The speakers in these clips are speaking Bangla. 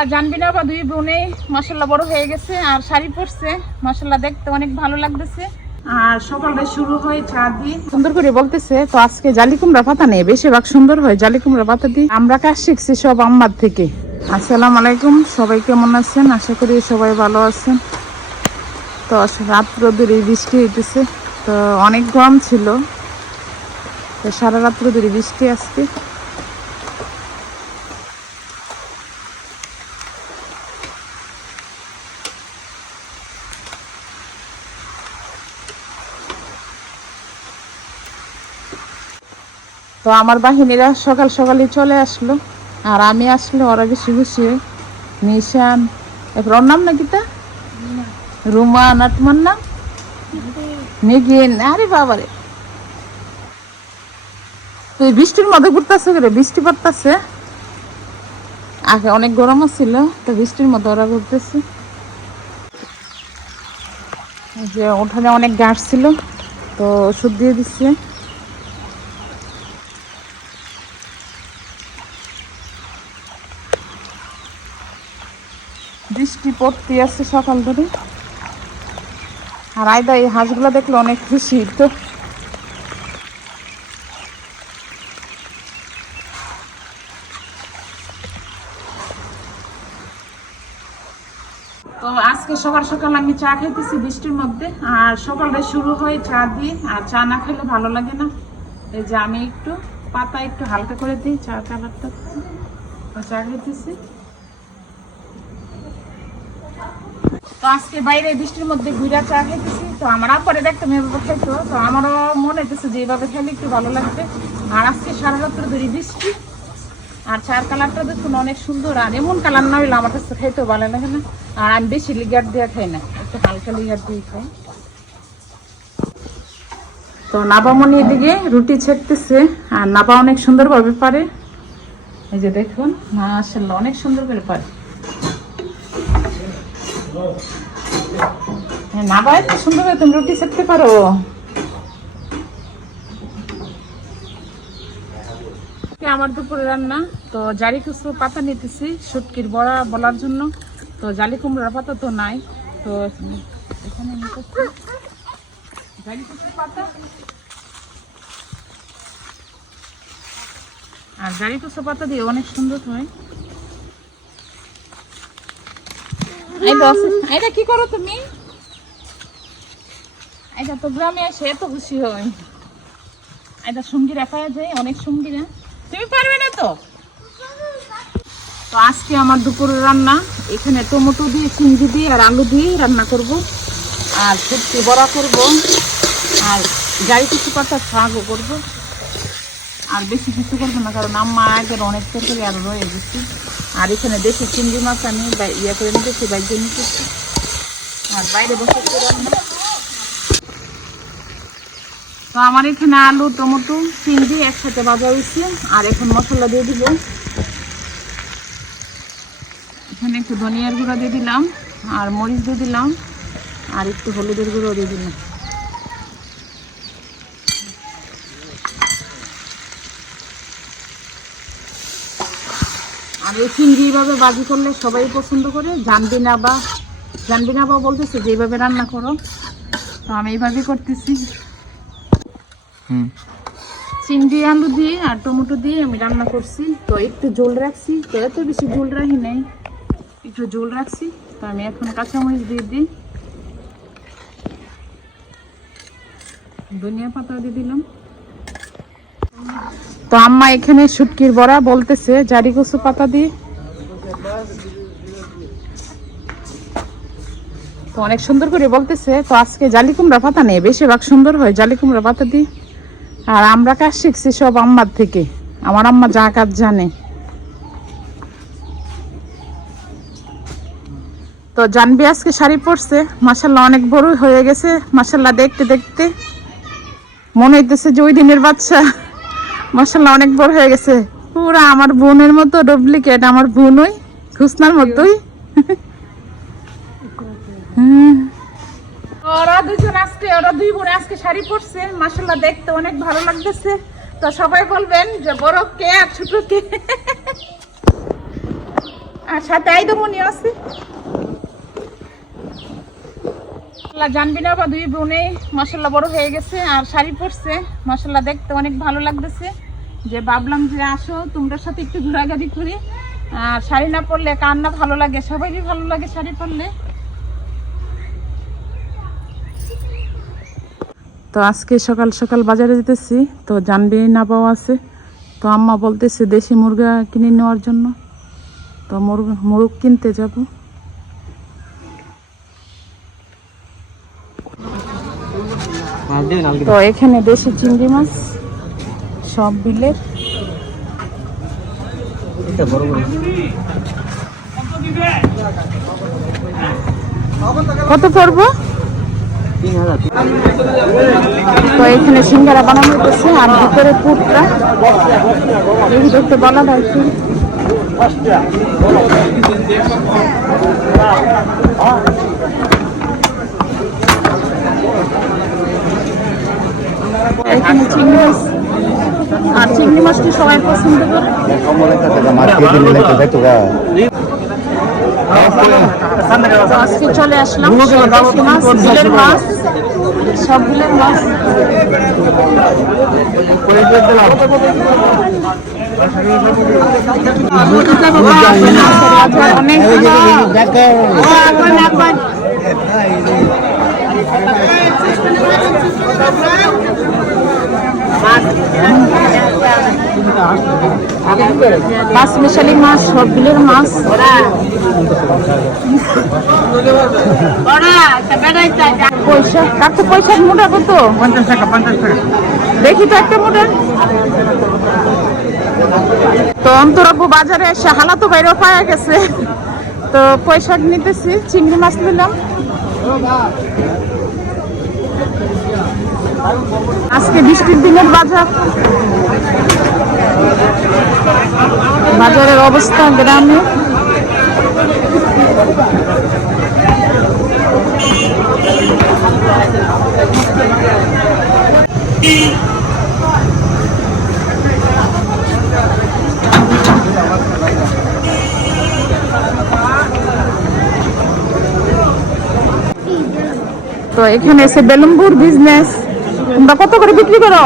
মাসাল্লাহ জানবি না বা দুই বোনে মাসাল্লাহ বড় হয়ে গেছে আর শাড়ি পরছে। মাসাল্লাহ দেখতে অনেক ভালো লাগতেছে। আর সকালটা শুরু হয় চা দিয়ে সুন্দর করে বলতেছে তো আজকে জালি কুমড়া পাতা নেই বেশিরভাগ সুন্দর হয় জালি কুমড়া পাতা দিয়ে। আমরা কাজ শিখছি সব আম্মার থেকে। আসসালামু আলাইকুম সবাই কেমন আছেন? আশা করি সবাই ভালো আছেন। তো ধরে বৃষ্টি হইতেছে তো অনেক গরম ছিল। তো সারা ধরে বৃষ্টি আজকে। তো আমার বাহিনীরা সকাল সকালে চলে আসলো। আর আমি আসলে ওরা বেশি হই। নিশান, এরপর ওর নাম নাকি তা? রুমা তোমার নাম? নিগিন আরে বাবারে। তো বৃষ্টির মধ্যে ঘুরতেছে করে বৃষ্টি পড়তেছে। আগে অনেক গরম ছিল তো বৃষ্টির মধ্যে ওরা ঘুরতেছে। যে ওঠানে অনেক গাছ ছিল, তো ওষুধ দিয়ে দিচ্ছে বৃষ্টি পড়তে আসছে সকাল ধরে। আর আয়দা এই হাঁসগুলো দেখলে অনেক খুশি, তো। তো আজকে সকাল সকাল আমি চা খাইতেছি বৃষ্টির মধ্যে, আর সকালটা শুরু হয় চা দিয়ে, আর চা না খেলে ভালো লাগে না। এই যে আমি একটু পাতা একটু হালকা করে দিই, চা কালারটা। চা খাইতেছি। তো আজকে বাইরে বৃষ্টির মধ্যে ঘুরা চা খাইতেছি। তো আমার পরে দেখতাম এভাবে খাইতো। তো আমারও মনে হইতেছে যে এইভাবে খেলে একটু ভালো লাগবে। আর আজকে সারা রাত্র ধরে বৃষ্টি। আর চার কালারটা দেখুন অনেক সুন্দর। আর এমন কালার না হইলে আমার কাছে খাইতেও ভালো লাগে না। আর আমি বেশি লিগার দিয়ে খাই না, একটু হালকা লিগার দিয়ে খাই। তো নাবামণি এদিকে রুটি ছেড়তেছে আর নাবা অনেক সুন্দরভাবে পারে। এই যে দেখুন মাশাল্লাহ অনেক সুন্দর করে পারে। না ভাই সুন্দর তুমি রুটি সেকতে পারো। আমার দুপুরে রান্না, তো জারি কুচু পাতা নিতেছি, শুটকির বড়া বলার জন্য। তো জালি কুমড়ার পাতা তো নাই, তো এখানে জালি পাতা। আর জারি কুচু পাতা দিয়ে অনেক সুন্দর হয়। এটা কি করো তুমি? এটা তো গ্রামে এসে খুশি এটা যায়, অনেক সঙ্গীরা তুমি পারবে না তো? তো আজকে আমার দুপুরের রান্না, এখানে টমেটো দিয়ে, চিংড়ি দিয়ে আর আলু দিয়ে রান্না করব। আর ফুটকি বড়া করব। আর গাড়ি কিছু পাতা শাকও করব। আর বেশি কিছু করব না, কারণ আম্মা আগের অনেক তরকারি আর রয়ে গেছে। আর এখানে দেশি চিংড়ি মাছ আমি ইয়ে করে নিতেছি বাইকে নিতেছি। আর বাইরে বসে তো আমার এখানে আলু, টমেটো, চিংড়ি একসাথে ভাজা হয়েছে, আর এখন মশলা দিয়ে দিব। এখানে একটু ধনিয়ার গুঁড়া দিয়ে দিলাম, আর মরিচ দিয়ে দিলাম, আর একটু হলুদের গুঁড়ো দিয়ে দিলাম। আর এই চিংড়ি এইভাবে বাজি করলে সবাই পছন্দ করে। জানবি না বা জানবি না বা বলতেছে যে এইভাবে রান্না করো। তো আমি এইভাবে করতেছি। হুম। চিংড়ি আলু দিয়ে আর টমেটো দিয়ে আমি রান্না করছি। তো একটু ঝোল রাখছি। তো এত বেশি ঝোল রাখি নাই। একটু ঝোল রাখছি। তো আমি এখন কাঁচামরিচ দিয়ে দিই। ধনিয়া পাতা দিয়ে দিলাম। তো আম্মা এখানে শুটকির বড়া বলতেছে, জারি কচু পাতা দিয়ে। তো অনেক সুন্দর করে বলতেছে, তো আজকে জালি কুমড়া পাতা নেই, বেশিরভাগ সুন্দর হয় জালি কুমড়া পাতা দিয়ে। আর আমরা কাজ শিখছি সব আম্মার থেকে, আমার আম্মা যা কাজ জানে। তো জানবি আজকে শাড়ি পরছে মাসাল্লাহ অনেক বড় হয়ে গেছে মাসাল্লাহ দেখতে দেখতে। মনে হইতেছে যে ওই দিনের বাচ্চা। মাসাল্লাহ অনেক বড় হয়ে গেছে। পুরা আমার বোনের মতো ডুপ্লিকেট আমার বোন ওই খুসনার মতোই ওরা দুজন আজকে, ওরা দুই বোন আজকে শাড়ি পরছে। মাসাল্লাহ দেখতে অনেক ভালো লাগতেছে। তো সবাই বলবেন যে, বড় কে আর ছোট কে? আর সাথে আইদমনি আছে। জানবি না বা দুই বোনে মশলা বড় হয়ে গেছে আর শাড়ি পরছে। মশলা দেখতে অনেক ভালো লাগতেছে। যে ভাবলাম যে আসো, তোমরা সাথে একটু ঘোরাঘুরি করি। আর শাড়ি না পরলে কার না ভালো লাগে? সবাইরই ভালো লাগে শাড়ি পরলে। তো আজকে সকাল সকাল বাজারে যেতেছি, তো জানবি না পাওয়া আছে। তো আম্মা বলতেছে দেশি মুরগা কিনে নেওয়ার জন্য। তো মুরগ মুরগ কিনতে যাব। তো এখানে দেশি চিংড়ি মাছ সব বিলের। কত পড়ব? তো এখানে সিঙ্গারা বানানো হতেছে আর ভিতরে পুরটা। দেখি দেখতে বলা যায় কি? এখানে চিংড়ি মাছ আর চিংড়ি মাছটি সবাই পছন্দ করে আজকে চলে আসলাম মাছ মাছ সব মাছ অনেক মাছ মিশালি মাছ সব বিলের মাছ। পয়সা কার তো পয়সা মোটা কত? পঞ্চাশ টাকা পঞ্চাশ টাকা দেখি তো একটা মোটা। তো অন্তরাবু বাজারে এসে হালাতো বাইরেও পাওয়া গেছে। তো পয়সা নিতেছি, চিংড়ি মাছ নিলাম। আজকে বৃষ্টির দিনের বাজার। বাজারের অবস্থা গ্রামে তো এখানে এসে বেলুমপুর বিজনেস তোমরা কত করে বিক্রি করো?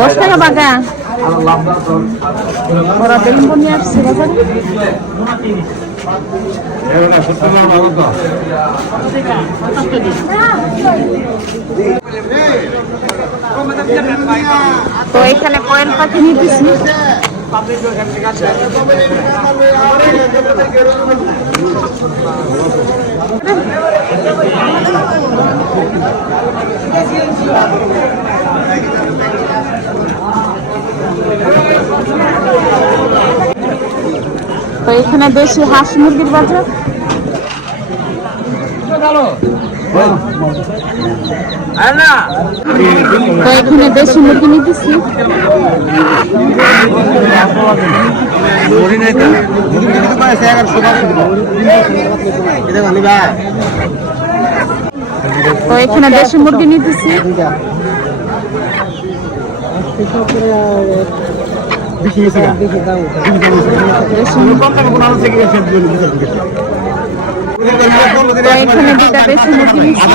দশ টাকা বাগা। তো এখানে কয়েল পাখি নিতেছি। তো এখানে বেশি হাঁস মুরগির বাজার। তো এখানে দেশি মুরগি নিতেছি। তো এখানে দেশি মুরগি নিতেছি। দেশি মুরগি। এখানে দুটা দেশি মুরগি নিচ্ছি